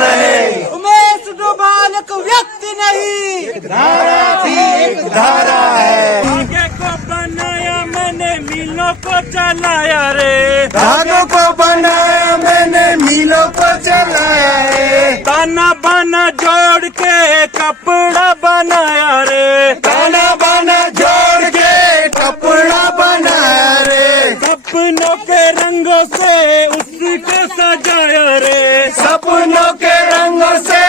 नहीं। उमेश डोभाल एक व्यक्ति नहीं, एक धारा थी, एक धारा है। धागे को बनाया मैंने, मीलों को चलाया रे। धागों को बनाया मैंने, मीलों को चलाया रे। ताना बाना जोड़ के कपड़ा बनाया रे। ताना बाना जोड़ के कपड़ा बनाया रे। सपनों के रंगों से उसको सजाया रे। सपनों के रंगों से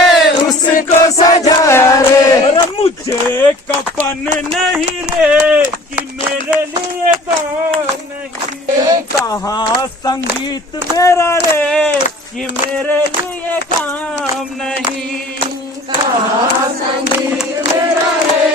उसको सजाया रे। अरे मुझे कफन नहीं रे कि मेरे लिए गान नहीं। कहाँ संगीत मेरा रे कि मेरे लिए काम नहीं। कहाँ संगीत मेरा रे,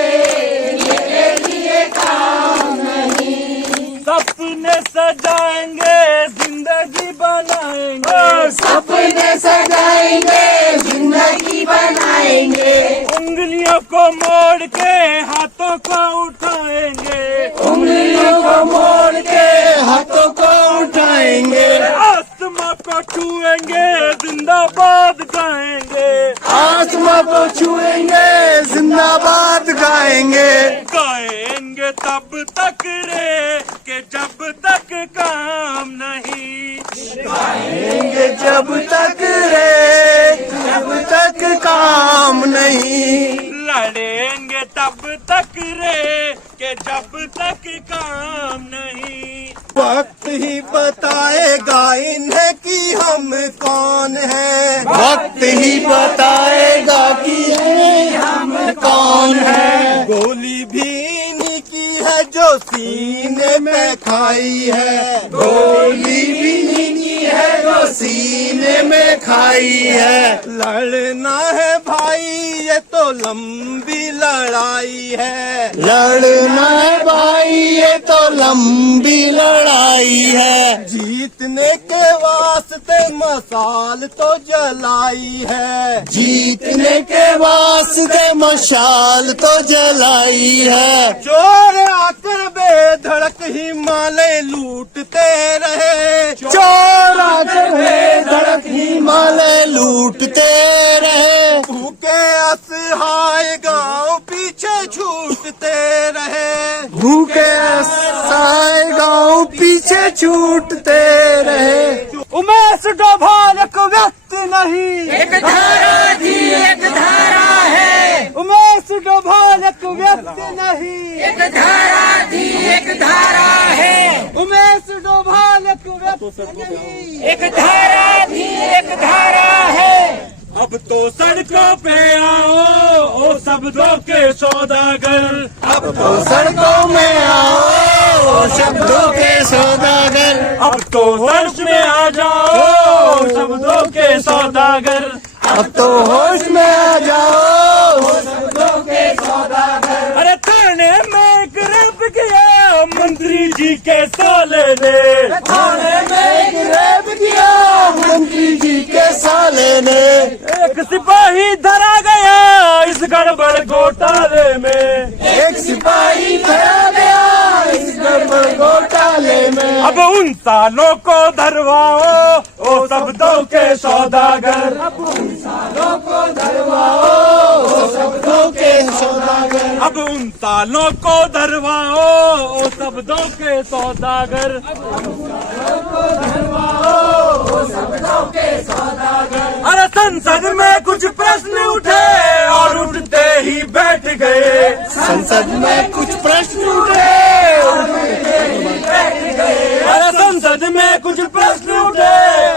मेरे लिए काम नहीं। सपने सजाएंगे, जिंदगी बनाएंगे। सपने सजाएंगे, जिंदगी बनाएंगे। उंगलियों को मोड़ के हाथों को उठाएंगे। उंगलियों को मोड़ के हाथों को उठाएंगे। आसमां को छुएंगे, जिंदाबाद गाएंगे। आसमां को छुएंगे, जिंदाबाद गाएंगे। गाएंगे तब तक रे कि जब तक काम नहीं। गाएंगे जब तक रे, जब तक काम नहीं। लड़ेंगे तब तक रे कि जब तक काम नहीं। वक्त ही बताएगा इन्हें कि हम कौन हैं। वक्त ही बताएगा कि हम कौन हैं। गोली भी इन्हीं की है जो सीने में खाई है। गोली भी इन्हीं की है जो सीने में खाई है। लड़ना है भाई ये तो लंबी लड़ाई है। लड़ना है भाई ये तो लंबी लड़ाई है। जीतने के वास्ते मशाल तो जलाई है। जीतने के वास्ते मशाल तो जलाई है। चोर आकर बेधड़क हिमालय लूटते रहे। चोर आकर बेधड़क हिमालय लूटते रहे। भूखे असहाय गांव पीछे छूटते रहे। भूखे असहाय गांव पीछे छूटते रहे। उमेश डोभाल एक व्यक्ति नहीं, एक धारा थी, एक धारा है। उमेश डोभाल एक व्यक्ति नहीं, एक धारा थी, एक धारा है। उमेश डोभाल एक व्यक्ति नहीं, एक धारा थी, एक धारा है। अब तो सड़कों पे आओ ओ शब्दों के सौदागर। अब तो सड़कों में आओ शब्दों के सौदागर। अब तो होश में आ जाओ शब्दों के सौदागर। अब तो होश में आ जाओ शब्दों के सौदागर। अरे थाने में एक रेप किया मंत्री जी के साले ने। थाने में एक रेप किया मंत्री जी के साले ने। एक सिपाही धरा गया इस गड़बड़ घोटाले में। एक सिपाही धरा गया इस गड़बड़ घोटाले में। अब उन सालों को धरवाओ ओ शब्दों के सौदागर। अब उन सालों को धरवाओ ओ शब्दों के सौदागर। अब उन सालों को धरवाओ ओ शब्दों के सौदागर। अरे संसद में कुछ प्रश्न उठे और उठते ही बैठ गए। संसद में कुछ प्रश्न उठे और उठते ही बैठ गए। अरे संसद में कुछ प्रश्न उठे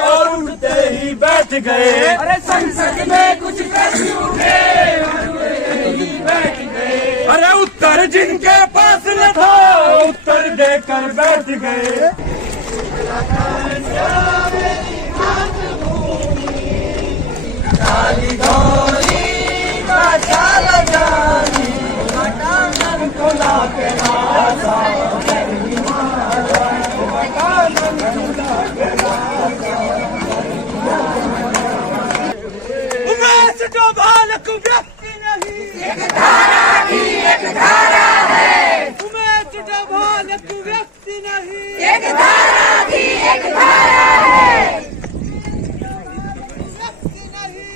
और उठते ही बैठ गए। अरे संसद में कुछ प्रश्न उठे और उठते ही बैठ गए। अरे उत्तर जिनके पास न था उत्तर देकर बैठ गए। उमेश डोभाल एक व्यक्ति नहीं, एक धारा थी, एक धारा है। उमेश डोभाल एक व्यक्ति नहीं, एक धारा थी, एक धारा है। व्यक्ति नहीं,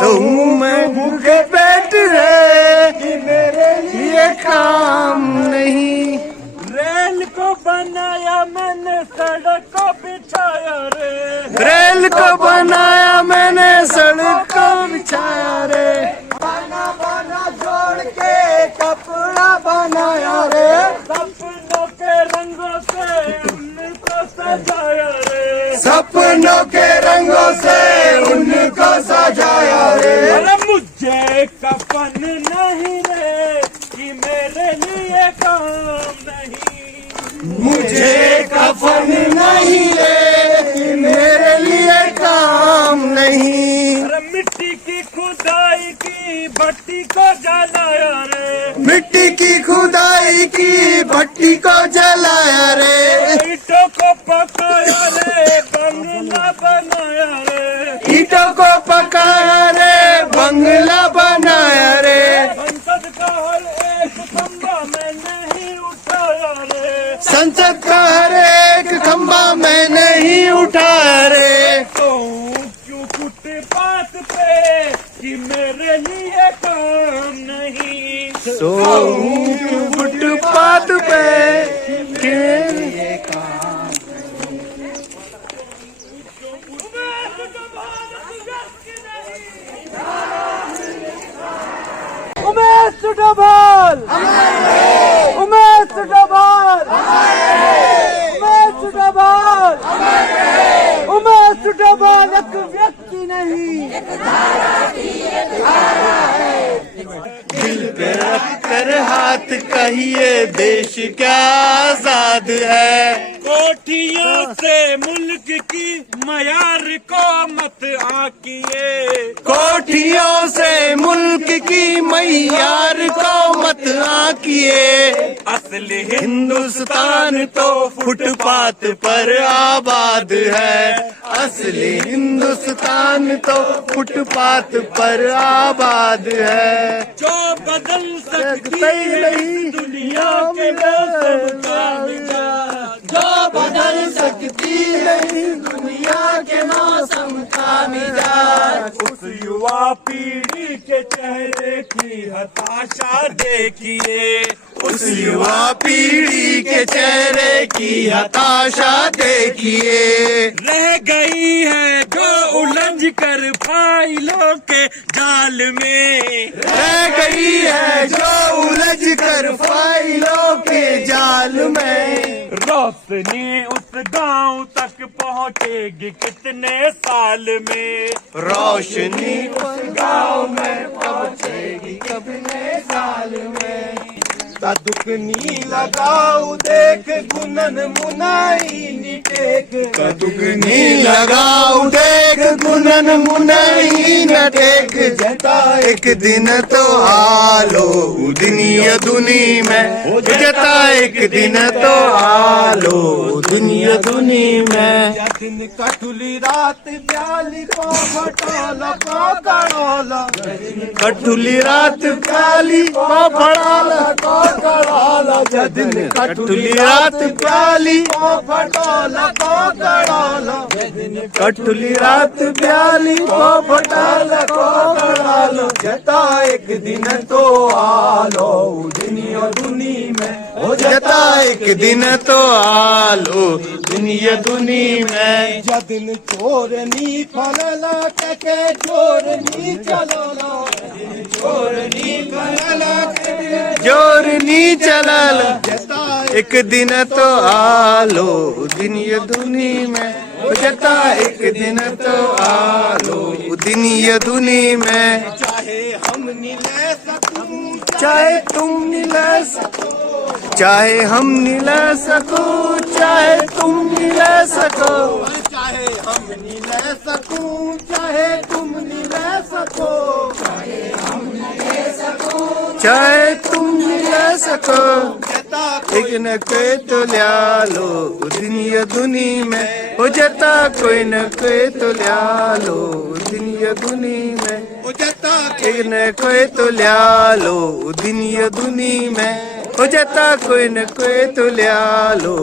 सोऊं मैं भूखे पेट रे, कि मेरे लिए काम नहीं। रेल को बनाया मैंने, सड़क को बिछाया रे। रेल को बनाया मैंने, सड़क को बिछाया रे। बना बना जोड़ के कपड़ा बनाया रे। सपनों के रंगों से उनको सजाया रे। सपनों के रंगों से उनको सजाया रे। अरे मुझे कफन नहीं रे, कि मेरे लिए काम नहीं। मुझे कफन नहीं रे, कि मेरे लिए काम नहीं। अरे मिट्टी की खुदाई की भट्टी को जलाया रे। मिट्टी की खुदाई की भट्टी को जलाया रे। ईंटों को पकाया रे, बंगला बनाया रे। ईंटों को पकाया रे, बंगला बनाया रे। संसद का हर एक खंभा मैं नहीं उठाया रे। संसद का हर एक खंभा मैं नहीं उठाया रे। तो क्यों फुटपाथ पे, कि मेरे लिए काम नहीं। सोऊं फुटपाथ पे, कि मेरे लिए उमेश डोभाल, उमेश डोभाल, उमेश डोभाल, उमेश डोभाल एक व्यक्ति नहीं। दिल पे रख कर हाथ कहिए, देश क्या आजाद है। कोठियों से मुल्क की मयार को मत आकिए। कोठियों से मुल्क की मैयार को मत आकिए। असली हिंदुस्तान तो फुटपाथ पर आबाद है। असली हिंदुस्तान तो फुटपाथ पर आबाद है। जो बदल सकती नहीं है दुनिया के मौसम का मिजाज। जो बदल सकती नहीं दुनिया के मौसम का मिजाज। उस युवा पीढ़ी के चेहरे की हताशा देखिए। उस युवा पीढ़ी के चेहरे की हताशा देखिए। रह गई है जो उलझ कर फाइलों के जाल में। रह गई है जो उलझ कर फाइलों के जाल में। रोशनी उस गांव तक पहुंचेगी कितने साल में। रोशनी उस गाँव में पहुंचेगी कितने साल में। दुगनी लगाऊ देख गुनन मुनाई निटेक। दुगनी लगाऊ देख गुनन मुनाई न टेक। जता एक दिन तो आलो दुनिया दुनी में। जता एक दिन तो आलो दुनिया दुनी में। दिन कठुली रात प्याली को फटोला को कड़ोला। कठुली रात प्याली को फड़ाला को कड़ाला। जदिन कठुली रात प्याली को फटोला को कड़ोला। कठुली रात प्याली को फटाला को कड़ाला। जता एक दिन तो आलो दुनिया दुनी में। हो जता एक दिन तो आलो दुनिया दुनी में। जदिन चोर नी फलला के चोर नी चलोला। चोर नी फलला के जोर नी चलल एक दिन तो आलो दुनिया दुनी में। हो जता एक दिन तो आलो दुनिया दुनी में। चाहे हम नी ले सकूं, चाहे तुम नहीं ले सको। चाहे हम नहीं ले सको। चाहे तुम नहीं ले सको। चाहे हम नी ले सकूं, चाहे तुम नी ले सको। चाहे तुम नहीं ले सको। जता एक न कोई तो ल्या लो दुनिया दुनी में। हो जाता कोई न कोई तो ल्या लो दुनिया दुनी में। जता एक न कोई तो ल्या लो दुनिया दुनी में। हो जाता कोई न कोई तो लिया लो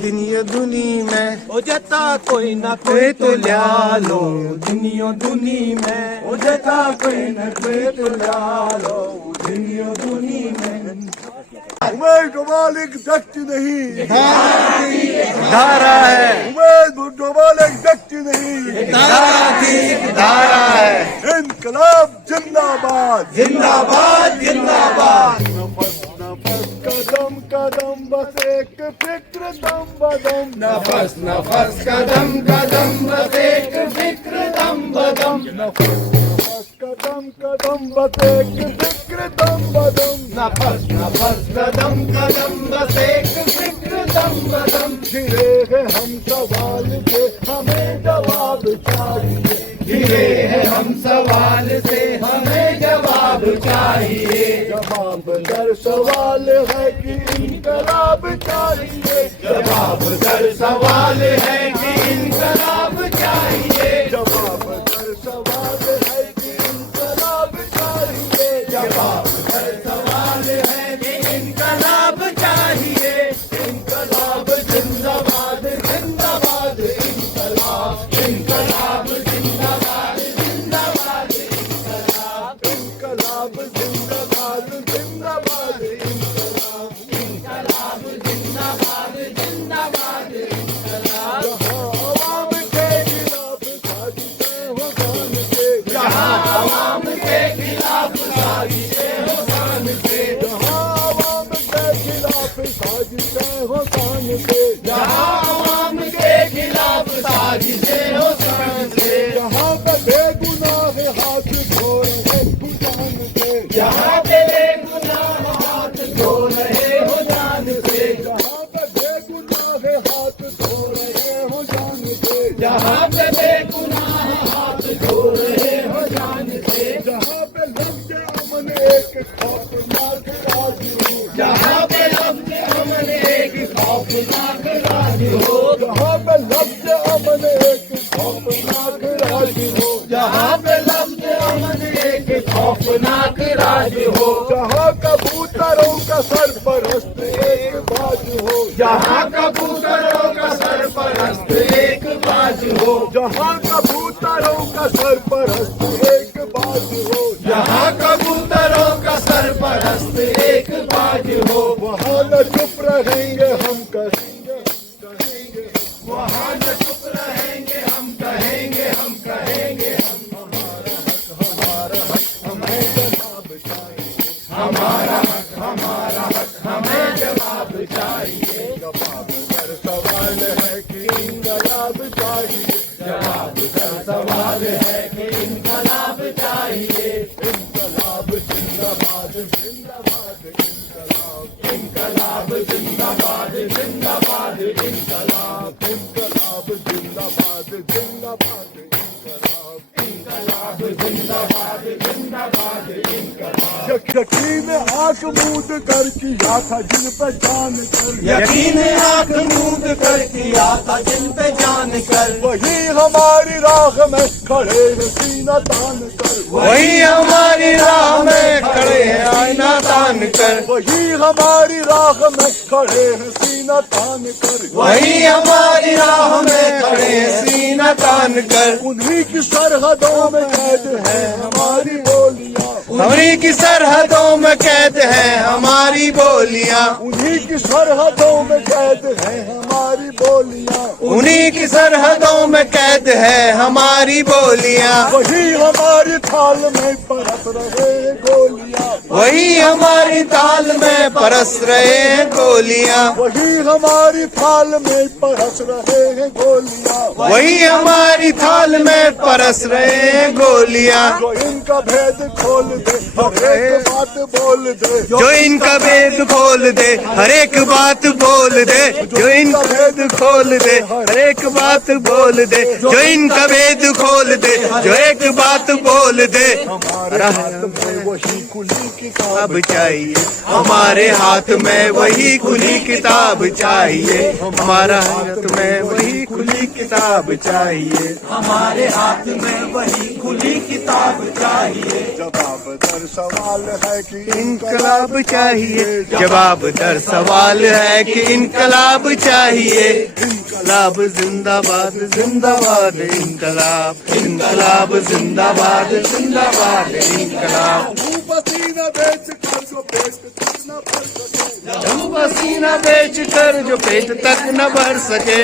दुनिया दुनी में हो जाता कोई ना कोई तो ल्या लो दुनिया दुनी में हो जाता कोई ना कोई तो ल्या लो दुनिया दुनी में उमेश डोभाल एक व्यक्ति नहीं धारा है उमेश डोभाल एक व्यक्ति नहीं धारा की एक धारा है इनकलाब जिंदाबाद जिंदाबाद जिंदाबाद नफस नफस कदम कदम बस एक फिक्र दम बदम नफस नफस कदम कदम बस एक फिक्र दम बदम नफस नफस कदम कदम बस एक फिक्र दम बदम नफस नफस कदम कदम बस एक फिक्र दम बदम घिरे हैं हम सवाल से हमें जवाब चाहिए घिरे हैं हम सवाल से हमें जवाब चाहिए जवाब दर सवाल है कि इनकलाब चाहिए जवाब दर सवाल है कि इनकलाब चाहिए जवाब दर सवाल है कि इनकलाब चाहिए जवाब दर सवाल है कि इनकलाब चाहिए इनकलाब जिंदाबाद जिंदाबाद इनकलाब इनकलाब जिंदाबाद जिंदाबाद इनकलाब जिंदाबाद जिंदाबाद इनकलाब जिंदाबाद जिंदाबाद जहाँ आवाम के खिलाफ साजिशें हो जान से जहाँ आवाम के खिलाफ साजिशें हो जान से जहाँ आवाम के खिलाफ साजिशें हो जान से जहाँ आवाम के खिलाफ साजिशें हो जान से जहाँ पे बेगुनाह हाथ धो रहे खुदान से जहाँ पे बेगुनाह हाथ धो रहे हो जान से जहाँ पे बेगुनाह हाथ धो रहे हो जान से जहाँ पे बेगुनाह हाथ धो रहे हो जान से जहाँ पे लफ्ज़ अमन एक खौफनाक राज हो जहाँ पे लफ्ज़ अमन एक खौफनाक राज हो जहाँ पे लफ्ज़ अमन एक खौफनाक राज हो जहाँ पे लफ्ज़ अमन एक खौफनाक राज हो जहाँ कबूतरों का सरपरस्त एक बाज हो जहाँ कबूतरों का सरपरस्त एक बाज हो जहाँ कबूतरों का सरपरस्त एक बाज हो जहाँ कबूतरों का सरपरस्त एक बाज हो वहाँ न चुप रहेंगे हम कहेंगे कहेंगे वहाँ न चुप रहेंगे हम कहेंगे हम कहेंगे हमें जवाब चाहिए हमारा हक हमें जवाब चाहिए जवाब दर सवाल है कि इनकलाब चाहिए जवाब दर सवाल है कि इनकलाब चाहिए इनकलाब जिंदाबाद जिंदाबाद इनकलाब इनकलाब जिंदाबाद जिंदाबाद इनकलाब इनकलाब जिंदाबाद जिंदाबाद इनकलाब इनकलाब जिंदाबाद जिंदाबाद इनकलाब यकीन आंख मूंद कर किया था जिन पे जान कर यकीन आंख मूंद कर किया था जिन पे जान कर वही हमारी राह में खड़े हैं सीना तान कर वही हमारी राह में खड़े हैं आईना तान कर वही हमारी राह में खड़े हैं सीना तान कर वही हमारी राह में खड़े हैं सीना तान कर उन्हीं की सरहदों में कैद है हमारी बोलियां उन्हीं की सरहदों में कैद है हमारी बोलियां उन्हीं की सरहदों में कैद है हमारी बोलियां उन्हीं की सरहदों में कैद है हमारी बोलियां वही हमारी थाल में परस रहे गोलियां वही हमारी ताल में परस रहे हैं गोलियां वही हमारी थाल में परस रहे हैं गोलियां वही हमारी थाल में परस रहे हैं गोलियां जो इनका भेद खोल दे हर एक बात बोल दे जो इनका भेद खोल दे हर एक बात बोल दे जो इनका भेद खोल दे हर एक बात बोल दे जो इनका भेद खोल दे जो एक बात बोल दे हमारे हाथ में वही खुली किताब किताब चाहिए हमारे हाथ में वही खुली किताब चाहिए हमारा हाथ में वही खुली किताब चाहिए हमारे हाथ में वही खुली किताब चाहिए जवाब दर सवाल है कि इनकलाब चाहिए, जवाब दर सवाल है कि इनकलाब चाहिए। इनकलाब जिंदाबाद जिंदाबाद इनकलाब, इनकलाब जिंदाबाद जिंदाबाद इनकलाब। पसीना बेच कर जो पेट तक न भर सके, लहू पसीना बेच कर जो पेट तक न भर सके,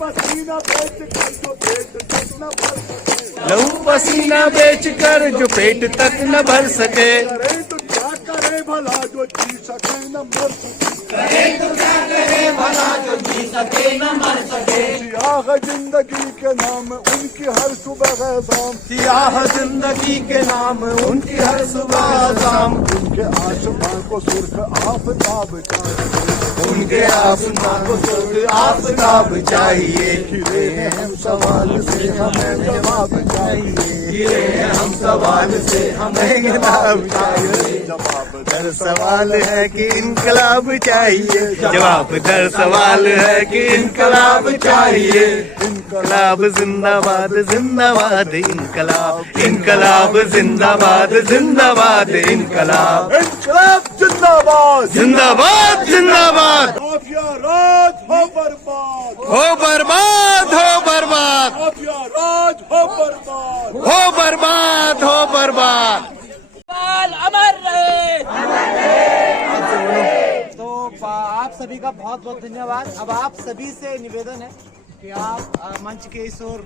पसीना बेच कर जो पेट तक न भर सके, लहू पसीना बेच कर जो पेट तक न भर सके। करे तो क्या करे भला जो जी सके न मर सके, करे तो क्या करे भला जो जी सके न मर सके। सियाह जिंदगी के नाम उनकी हर सुबह शाम, सियाह जिंदगी के नाम उनकी हर सुबह शाम। उनके आसमां को सुर्ख आफताब चाहिए, उनके आसमां को सुर्ख आफताब चाहिए। खिले हैं हम सवाल से हमें जवाब चाहिए, गिरे हैं हम सवाल से हमें जवाब चाहिए। जवाब दर सवाल है कि इनकलाब चाहिए, जवाब दर सवाल है कि इनकलाब चाहिए। इनकलाब जिंदाबाद जिंदाबाद इनकलाब, इनकलाब जिंदाबाद जिंदाबाद इनकलाब। इनकलाब जिंदाबाद, जिंदाबाद जिंदाबाद। माफिया राज हो बर्बाद, हो बर्बाद हो बर्बाद, माफिया राज हो बर्बाद, हो बर्बाद हो बर्बाद। अमर रहे। तो आप सभी का बहुत बहुत धन्यवाद। अब आप सभी से निवेदन है कि आप मंच के इस ओर